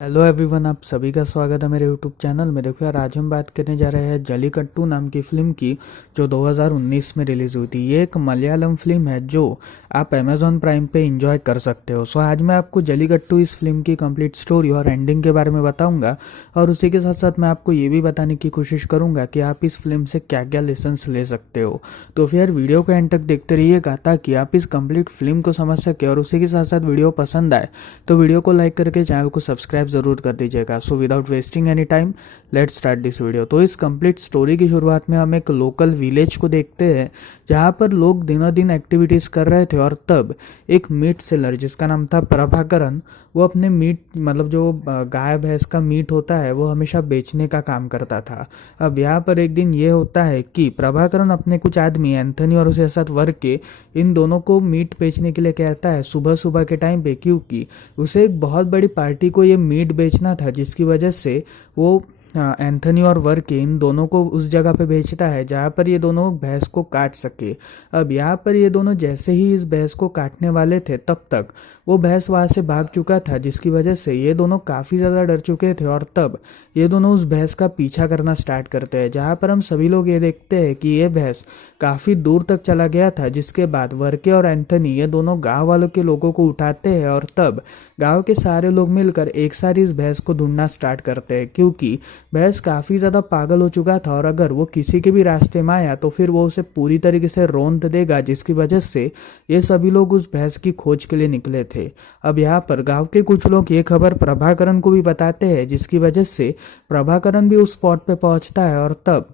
Hello everyone, आप सभी का स्वागत है मेरे यूट्यूब चैनल में। देखो यार, आज हम बात करने जा रहे हैं जल्लीकट्टू नाम की फ़िल्म की, जो 2019 में रिलीज़ हुई थी। ये एक मलयालम फ़िल्म है जो आप अमेज़ॉन प्राइम पे एंजॉय कर सकते हो। सो आज मैं आपको जल्लीकट्टू इस फिल्म की कंप्लीट स्टोरी और एंडिंग के बारे में बताऊंगा, और उसी के साथ साथ मैं आपको ये भी बताने की कोशिश करूंगा कि आप इस फिल्म से क्या क्या लेसन्स ले सकते हो। तो फिर वीडियो को एंड तक देखते रहिएगा ताकि आप इस कंप्लीट फिल्म को समझ सके, और उसी के साथ साथ वीडियो पसंद आए तो वीडियो को लाइक करके चैनल को सब्सक्राइब ज़रूर कर दीजिएगा। So without wasting any time, let's start this video. तो इस कंप्लीट स्टोरी की शुरुआत में हम एक लोकल विलेज को देखते हैं जहाँ पर लोग दिनों दिन एक्टिविटीज़ कर रहे थे, और तब एक मीट सेलर जिसका नाम था प्रभाकरन, वो अपने मीट मतलब जो गाय भैंस का मीट होता है वो हमेशा बेचने का काम करता था। अब यहाँ पर एक दिन ये होता है कि प्रभाकरन अपने कुछ आदमी एंथनी और उसके साथ वर्क के इन दोनों को मीट बेचने के लिए कहता है सुबह सुबह के टाइम पे, क्योंकि उसे एक बहुत बड़ी पार्टी को ये मीट बेचना था, जिसकी वजह से वो एंथनी और वर्की इन दोनों को उस जगह पे भेजता है जहाँ पर ये दोनों भैंस को काट सके। अब यहाँ पर ये दोनों जैसे ही इस भैंस को काटने वाले थे, तब तक वो भैंस वहाँ से भाग चुका था, जिसकी वजह से ये दोनों काफ़ी ज़्यादा डर चुके थे। और तब ये दोनों उस भैंस का पीछा करना स्टार्ट करते हैं, जहाँ पर हम सभी लोग ये देखते हैं कि ये भैंस काफ़ी दूर तक चला गया था। जिसके बाद वर्के और एंथनी ये दोनों गाँव वालों के लोगों को उठाते हैं, और तब गाँव के सारे लोग मिलकर एक साथ इस भैंस को ढूंढना स्टार्ट करते हैं, क्योंकि भैंस काफ़ी ज़्यादा पागल हो चुका था, और अगर वो किसी के भी रास्ते में आया तो फिर वो उसे पूरी तरीके से रौंद देगा, जिसकी वजह से ये सभी लोग उस भैंस की खोज के लिए निकले थे। अब यहाँ पर गांव के कुछ लोग ये खबर प्रभाकरन को भी बताते हैं, जिसकी वजह से प्रभाकरन भी उस स्पॉट पे पहुंचता है, और तब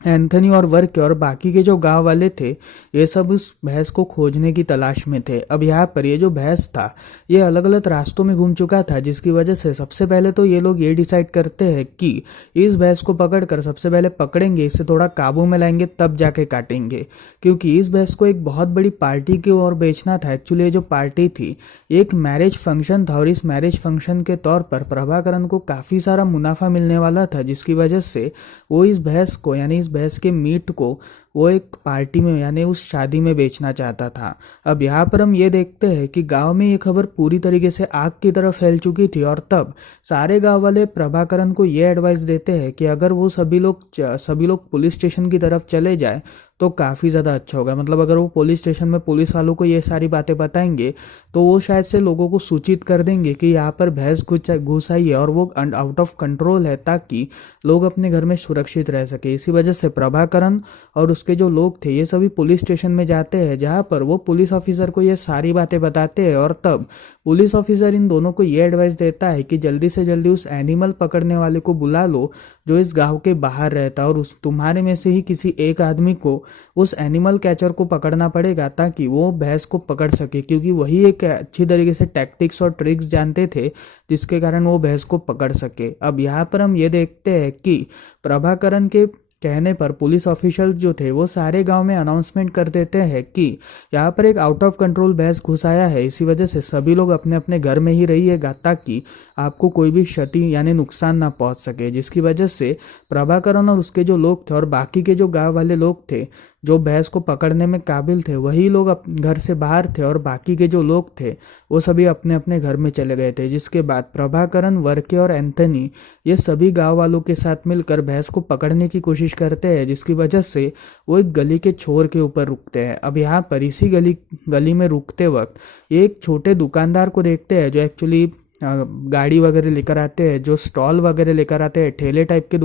एंथनी और वर्क और बाकी के जो गांव वाले थे ये सब उस भैंस को खोजने की तलाश में थे। अब यहाँ पर ये जो भैंस था ये अलग अलग रास्तों में घूम चुका था, जिसकी वजह से सबसे पहले तो ये लोग ये डिसाइड करते हैं कि इस भैंस को पकड़कर सबसे पहले पकड़ेंगे, इसे थोड़ा काबू में लाएंगे, तब जाके काटेंगे, क्योंकि इस भैंस को एक बहुत बड़ी पार्टी की ओर बेचना था। एक्चुअली ये जो पार्टी थी एक मैरिज फंक्शन था, और इस मैरिज फंक्शन के तौर पर प्रभाकरन को काफ़ी सारा मुनाफा मिलने वाला था, जिसकी वजह से वो इस भैंस को यानी इस भैंस के मीट को वो एक पार्टी में यानी उस शादी में बेचना चाहता था। अब यहाँ पर हम ये देखते हैं कि गांव में ये खबर पूरी तरीके से आग की तरह फैल चुकी थी, और तब सारे गांव वाले प्रभाकरन को ये एडवाइस देते हैं कि अगर वो सभी लोग पुलिस स्टेशन की तरफ चले जाए तो काफ़ी ज़्यादा अच्छा होगा। मतलब अगर वो पुलिस स्टेशन में पुलिस वालों को ये सारी बातें बताएंगे तो वो शायद से लोगों को सूचित कर देंगे कि यहाँ पर भैंस घुस आई है और वो आउट ऑफ कंट्रोल है, ताकि लोग अपने घर में सुरक्षित रह सके। इसी वजह से प्रभाकरन और उसके जो लोग थे ये सभी पुलिस स्टेशन में जाते हैं, जहाँ पर वो पुलिस ऑफिसर को ये सारी बातें बताते हैं, और तब पुलिस ऑफिसर इन दोनों को ये एडवाइस देता है कि जल्दी से जल्दी उस एनिमल पकड़ने वाले को बुला लो जो इस गांव के बाहर रहता है, और उस तुम्हारे में से ही किसी एक आदमी को उस एनिमल कैचर को पकड़ना पड़ेगा ताकि वो भैंस को पकड़ सके, क्योंकि वही एक अच्छी तरीके से टैक्टिक्स और ट्रिक्स जानते थे जिसके कारण वो भैंस को पकड़ सके। अब यहाँ पर हम ये देखते हैं कि प्रभाकरन के कहने पर पुलिस ऑफिशियल जो थे वो सारे गांव में अनाउंसमेंट कर देते हैं कि यहाँ पर एक आउट ऑफ कंट्रोल भैंस घुस आया है, इसी वजह से सभी लोग अपने अपने घर में ही रहिएगा ताकि आपको कोई भी क्षति यानी नुकसान ना पहुंच सके। जिसकी वजह से प्रभाकरन और उसके जो लोग थे और बाकी के जो गांव वाले लोग थे जो भैंस को पकड़ने में काबिल थे, वही लोग घर से बाहर थे, और बाकी के जो लोग थे वो सभी अपने अपने घर में चले गए थे। जिसके बाद प्रभाकरन, वर्के और एंथनी ये सभी गांव वालों के साथ मिलकर भैंस को पकड़ने की कोशिश करते हैं, जिसकी वजह से वो एक गली के छोर के ऊपर रुकते हैं। अब यहाँ पर इसी गली में रुकते वक्त ये एक छोटे दुकानदार को देखते हैं जो एक्चुअली गाड़ी वगैरह लेकर आते हैं, जो स्टॉल वगैरह लेकर आते हैं, ठेले टाइप के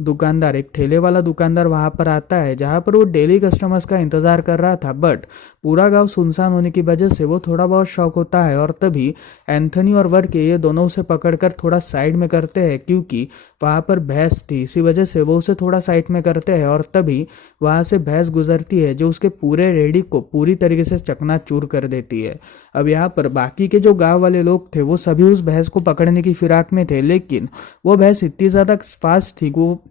दुकानदार एक ठेले वाला दुकानदार वहां पर आता है, जहां पर वो डेली कस्टमर्स का इंतजार कर रहा था। बट पूरा गांव सुनसान होने की वजह से वो थोड़ा बहुत शॉक होता है, और तभी एंथनी और वर्के ये दोनों उसे पकड़कर थोड़ा साइड में करते हैं, क्योंकि वहां पर भैंस थी। इसी वजह से वो उसे थोड़ा साइड में करते हैं, और तभी वहां से भैंस गुजरती है जो उसके पूरे रेडी को पूरी तरीके से चकनाचूर कर देती है। अब यहाँ पर बाकी के जो गाँव वाले लोग थे वो सभी उस भैंस को पकड़ने की फिराक में थे, लेकिन वो भैंस इतनी ज़्यादा फास्ट थी, वो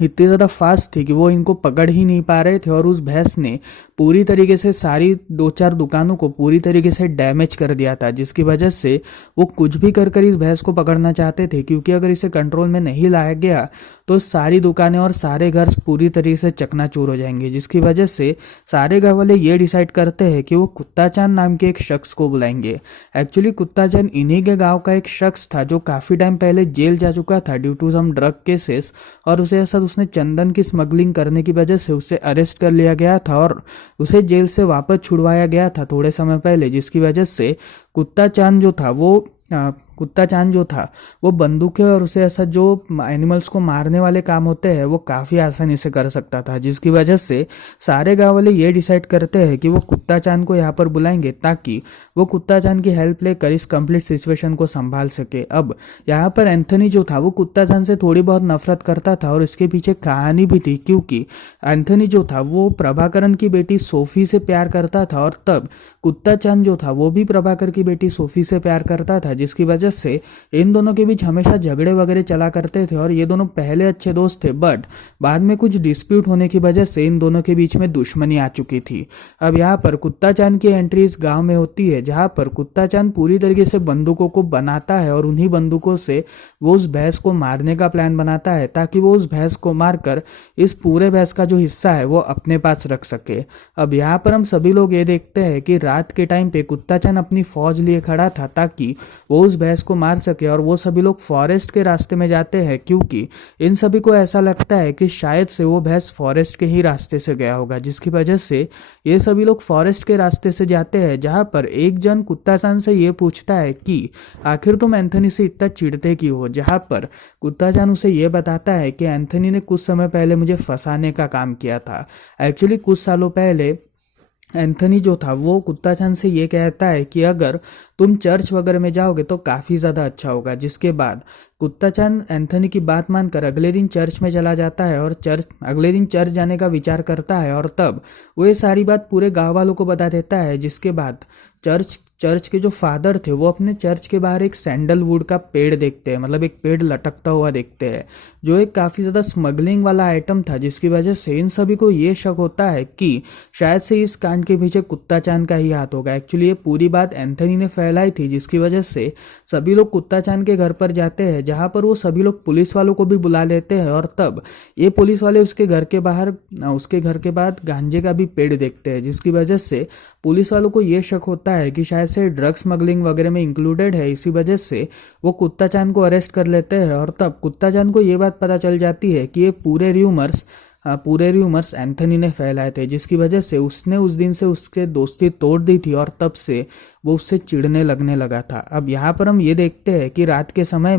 इतनी ज़्यादा फास्ट थी कि वो इनको पकड़ ही नहीं पा रहे थे, और उस भैंस ने पूरी तरीके से सारी 2-4 दुकानों को पूरी तरीके से डैमेज कर दिया था, जिसकी वजह से वो कुछ भी कर कर इस भैंस को पकड़ना चाहते थे, क्योंकि अगर इसे कंट्रोल में नहीं लाया गया तो सारी दुकानें और सारे घर पूरी तरीके से चकनाचूर हो जाएंगे। जिसकी वजह से सारे घर वाले ये डिसाइड करते हैं कि वो कुत्ता चांद नाम के एक शख्स को बुलाएंगे। एक्चुअली कुत्ता चांद इन्हीं के गांव का एक शख्स था जो काफ़ी टाइम पहले जेल जा चुका था due to some drug cases, और उसे ऐसा उसने चंदन की स्मगलिंग करने की वजह से उसे अरेस्ट कर लिया गया था और उसे जेल से वापस छुड़वाया गया था थोड़े समय पहले, जिसकी वजह से कुत्ता चांद जो था वो कुत्ता चांद जो था वो बंदूकें और उसे ऐसा जो एनिमल्स को मारने वाले काम होते हैं वो काफ़ी आसानी से कर सकता था, जिसकी वजह से सारे गांव वाले ये डिसाइड करते हैं कि वो कुत्ता चांद को यहाँ पर बुलाएंगे ताकि वो कुत्ता चांद की हेल्प लेकर इस कंप्लीट सिचुएशन को संभाल सके। अब यहाँ पर एंथनी जो था वो कुत्ता चांद से थोड़ी बहुत नफरत करता था, और इसके पीछे कहानी भी थी, क्योंकि एंथनी जो था वो प्रभाकरन की बेटी सोफी से प्यार करता था, और तब कुत्ता चांद जो था वो भी प्रभाकर की बेटी सोफी से प्यार करता था, जिसकी वजह से इन दोनों के बीच हमेशा झगड़े वगैरह चला करते थे। और ये दोनों पहले अच्छे दोस्त थे, बट बाद में कुछ डिस्प्यूट होने की वजह से इन दोनों के बीच में दुश्मनी आ चुकी थी। अब यहाँ पर कुत्ता चांद की एंट्री इस गांव में होती है, जहाँ पर कुत्ता चांद पूरी तरीके से बंदूकों को बनाता है, और उन्हीं बंदूकों से वो उस भैंस को मारने का प्लान बनाता है ताकि वो उस भैंस को मारकर इस पूरे भैंस का जो हिस्सा है वो अपने पास रख सके। अब यहाँ पर हम सभी लोग ये देखते हैं कि रात के टाइम पे कुत्ता चांद अपनी फौज लिए खड़ा था ताकि वो उस भैंस को मार सके, और वो सभी लोग फॉरेस्ट के रास्ते में जाते हैं, क्योंकि इन सभी को ऐसा लगता है कि शायद से वो भैंस फॉरेस्ट के ही रास्ते से गया होगा, जिसकी वजह से ये सभी लोग फॉरेस्ट के रास्ते से जाते हैं, जहाँ पर एक जन कुत्ता चांद से ये पूछता है कि आखिर तुम एंथनी से इतना चिढ़ते क्यों हो, जहाँ पर कुत्ता चांद उसे ये बताता है कि एंथनी ने कुछ समय पहले मुझे फंसाने का काम किया था। एक्चुअली कुछ सालों पहले एंथनी जो था वो कुत्ता चांद से ये कहता है कि अगर तुम चर्च वगैरह में जाओगे तो काफ़ी ज़्यादा अच्छा होगा, जिसके बाद कुत्ता चांद एंथनी की बात मानकर अगले दिन चर्च में चला जाता है, और अगले दिन चर्च जाने का विचार करता है, और तब वो ये सारी बात पूरे गाँव वालों को बता देता है। जिसके बाद चर्च के जो फादर थे वो अपने चर्च के बाहर एक सैंडलवुड का पेड़ देखते हैं, मतलब एक पेड़ लटकता हुआ देखते हैं, जो एक काफ़ी ज़्यादा स्मगलिंग वाला आइटम था, जिसकी वजह से इन सभी को ये शक होता है कि शायद से इस कांड के पीछे कुत्ता चांद का ही हाथ होगा। एक्चुअली ये पूरी बात एंथनी ने फैलाई थी, जिसकी वजह से सभी लोग कुत्ता चांद के घर पर जाते हैं, जहाँ पर वो सभी लोग पुलिस वालों को भी बुला लेते हैं, और तब ये पुलिस वाले उसके घर के बाद गांजे का भी पेड़ देखते हैं, जिसकी वजह से पुलिस वालों को ये शक होता है कि शायद से ड्रग स्मगलिंग वगैरह में इंक्लूडेड है। इसी वजह से वो कुत्ता चांद को अरेस्ट कर लेते हैं, और तब कुत्ता चांद को ये बात पता चल जाती है कि ये पूरे र्यूमर्स एंथनी ने फैलाए थे, जिसकी वजह से उसने उस दिन से उसके दोस्ती तोड़ दी थी, और तब से वो उससे चिढ़ने लगने लगा था। अब यहाँ पर हम ये देखते हैं कि रात के समय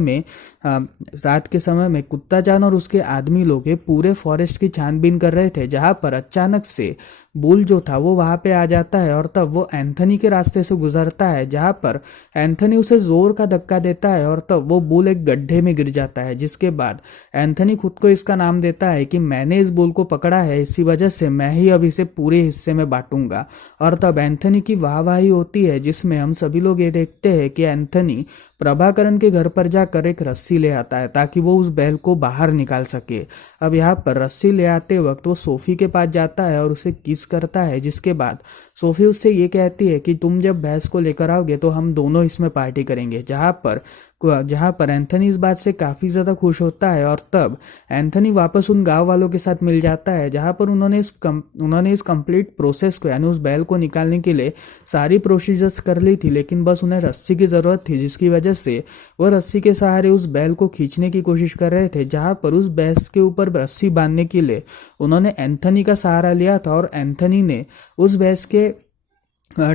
में कुत्ता चांद और उसके आदमी लोग ये पूरे फॉरेस्ट की छानबीन कर रहे थे, जहाँ पर अचानक से बुल जो था वो वहाँ पे आ जाता है, और तब वो एंथनी के रास्ते से गुजरता है, जहाँ पर एंथनी उसे जोर का धक्का देता है, और तब वो बुल एक गड्ढे में गिर जाता है। जिसके बाद एंथनी खुद को इसका नाम देता है कि मैंने इस बुल को पकड़ा है, इसी वजह से मैं ही अब इसे पूरे हिस्से में बांटूंगा। और तब एंथनी की वाहवाही होती है, जिसमें हम सभी लोग ये देखते हैं कि एंथनी प्रभाकरन के घर पर जाकर एक रस्सी ले आता है ताकि वो उस बैल को बाहर निकाल सके। अब यहाँ पर रस्सी ले आते वक्त वो सोफी के पास जाता है और उसे किस करता है, जिसके बाद सोफी उससे ये कहती है कि तुम जब भैंस को लेकर आओगे तो हम दोनों इसमें पार्टी करेंगे, जहाँ पर एंथनी इस बात से काफ़ी ज़्यादा खुश होता है। और तब एंथनी वापस उन गांव वालों के साथ मिल जाता है, जहाँ पर उन्होंने इस कंप्लीट प्रोसेस को यानी उस बैल को निकालने के लिए सारी प्रोसीजर्स कर ली थी, लेकिन बस उन्हें रस्सी की ज़रूरत थी, जिसकी वजह से वो रस्सी के सहारे उस बैल को खींचने की कोशिश कर रहे थे। जहाँ पर उस भैंस के ऊपर रस्सी बांधने के लिए उन्होंने एंथनी का सहारा लिया था, और एंथनी ने उस भैंस के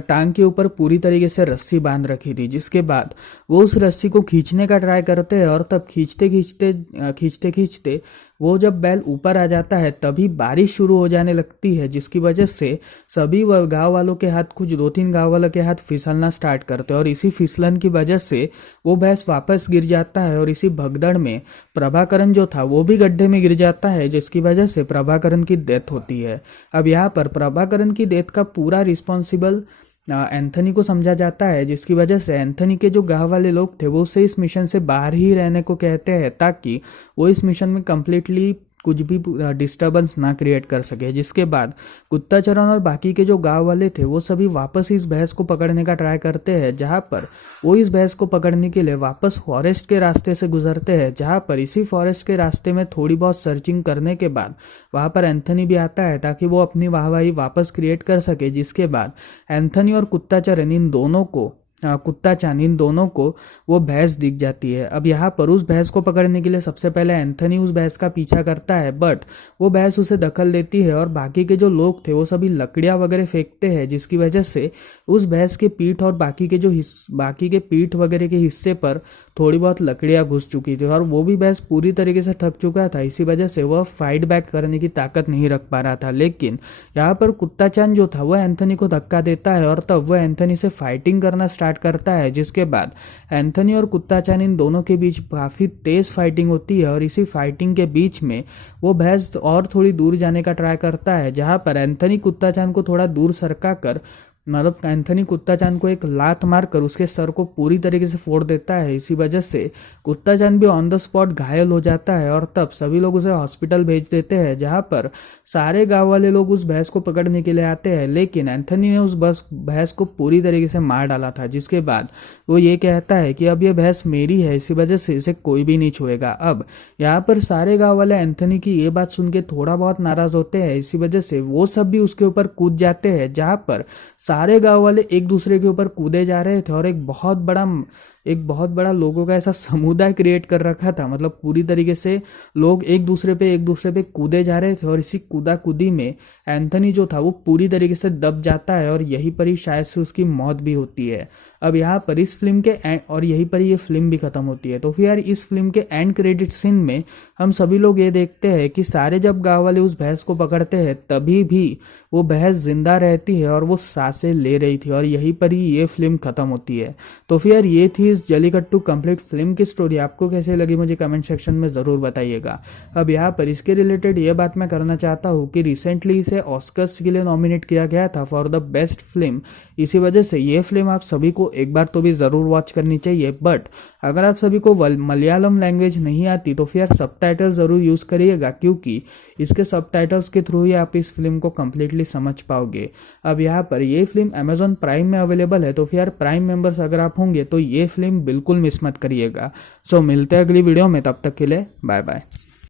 टांग के ऊपर पूरी तरीके से रस्सी बांध रखी थी। जिसके बाद वो उस रस्सी को खींचने का ट्राई करते हैं, और तब खींचते खींचते वो जब बैल ऊपर आ जाता है तभी बारिश शुरू हो जाने लगती है, जिसकी वजह से सभी गांव वालों के हाथ, कुछ 2-3 गांव वालों के हाथ फिसलना स्टार्ट करते हैं, और इसी फिसलन की वजह से वो भैंस वापस गिर जाता है, और इसी भगदड़ में प्रभाकरन जो था वो भी गड्ढे में गिर जाता है, जिसकी वजह से प्रभाकरन की डेथ होती है। अब यहाँ पर प्रभाकरन की डेथ का पूरा रिस्पॉन्सिबल एंथनी को समझा जाता है, जिसकी वजह से एंथनी के जो गांव वाले लोग थे वो उसे इस मिशन से बाहर ही रहने को कहते हैं, ताकि वो इस मिशन में कम्प्लीटली कुछ भी डिस्टर्बेंस ना क्रिएट कर सके। जिसके बाद कुत्ता चरण और बाकी के जो गांव वाले थे वो सभी वापस इस भैंस को पकड़ने का ट्राई करते हैं, जहां पर वो इस भैंस को पकड़ने के लिए वापस फॉरेस्ट के रास्ते से गुजरते हैं, जहां पर इसी फॉरेस्ट के रास्ते में थोड़ी बहुत सर्चिंग करने के बाद वहां पर एंथनी भी आता है ताकि वो अपनी वाहवाही वापस क्रिएट कर सके। जिसके बाद एंथनी और कुत्ता चरण इन दोनों को कुत्ता चान इन दोनों को वो भैंस दिख जाती है। अब यहाँ पर उस भैंस को पकड़ने के लिए सबसे पहले एंथनी उस भैंस का पीछा करता है, बट वो भैंस उसे दखल देती है और बाकी के जो लोग थे वो सभी लकड़ियां वगैरह फेंकते हैं, जिसकी वजह से उस भैंस के पीठ और बाकी के पीठ वगैरह के हिस्से पर थोड़ी बहुत लकड़ियां घुस चुकी थी और वो भी भैंस पूरी तरीके से थक चुका था। इसी वजह से वह फाइट बैक करने की ताकत नहीं रख पा रहा था। लेकिन यहाँ पर कुत्ता चान जो था वह एंथनी को धक्का देता है और तब वह एंथनी से फाइटिंग करना स्टार्ट करता है। जिसके बाद एंथनी और कुत्ता चान इन दोनों के बीच काफी तेज फाइटिंग होती है और इसी फाइटिंग के बीच में वो भैंस और थोड़ी दूर जाने का ट्राई करता है, जहां पर एंथनी कुत्ता चान को थोड़ा दूर सरका कर एंथनी कुत्ता चान को एक लात मारकर उसके सर को पूरी तरीके से फोड़ देता है। इसी वजह से कुत्ता चान भी ऑन द स्पॉट घायल हो जाता है और तब सभी लोग उसे हॉस्पिटल भेज देते हैं, जहां पर सारे गांव वाले लोग उस भैंस को पकड़ने के लिए आते हैं। लेकिन एंथनी ने उस भैंस को पूरी तरीके से मार डाला था। जिसके बाद वो ये कहता है कि अब ये भैंस मेरी है, इसी वजह से इसे कोई भी नहीं छुएगा। अब यहाँ पर सारे गाँव वाले एंथनी की ये बात सुन के थोड़ा बहुत नाराज होते हैं। इसी वजह से वो सब भी उसके ऊपर कूद जाते हैं, जहां पर सारे गांव वाले एक दूसरे के ऊपर कूदे जा रहे थे और एक बहुत बड़ा लोगों का ऐसा समुदाय क्रिएट कर रखा था। मतलब पूरी तरीके से लोग एक दूसरे पे कूदे जा रहे थे और इसी कूदा कूदी में एंथनी जो था वो पूरी तरीके से दब जाता है और यहीं पर ही शायद से उसकी मौत भी होती है। अब यहाँ पर इस फिल्म के और यहीं पर ये फिल्म भी खत्म होती है। तो फिर यार इस फिल्म के एंड क्रेडिट सीन में हम सभी लोग ये देखते हैं कि सारे जब गाँव वाले उस भैंस को पकड़ते हैं तभी भी वो भैंस जिंदा रहती है और वो सांसें ले रही थी और यहीं पर ही ये फिल्म खत्म होती है। तो फिर यार ये थी इस जल्लीकट्टू कंप्लीट फिल्म की स्टोरी। आपको कैसे लगी मुझे कमेंट सेक्शन में जरूर बताइएगा। अब यहाँ पर इसके रिलेटेड ये बात मैं करना चाहता हूँ कि रिसेंटली इसे ऑस्कर्स के लिए नॉमिनेट किया गया था फॉर द बेस्ट फिल्म। इसी वजह से ये फिल्म आप सभी को एक बार तो भी जरूर वॉच करनी चाहिए। बट अगर आप सभी को मलयालम लैंग्वेज नहीं आती तो फिर सबटाइटल जरूर यूज करिएगा, क्योंकि इसके सबटाइटल्स के थ्रू ही आप इस फिल्म को कंप्लीटली समझ पाओगे। अब यहाँ पर ये फिल्म अमेजॉन प्राइम में अवेलेबल है, तो फिर प्राइम मेंबर्स अगर आप होंगे तो ये फिल्म बिल्कुल मिस मत करिएगा। सो मिलते हैं अगली वीडियो में, तब तक के लिए बाय बाय।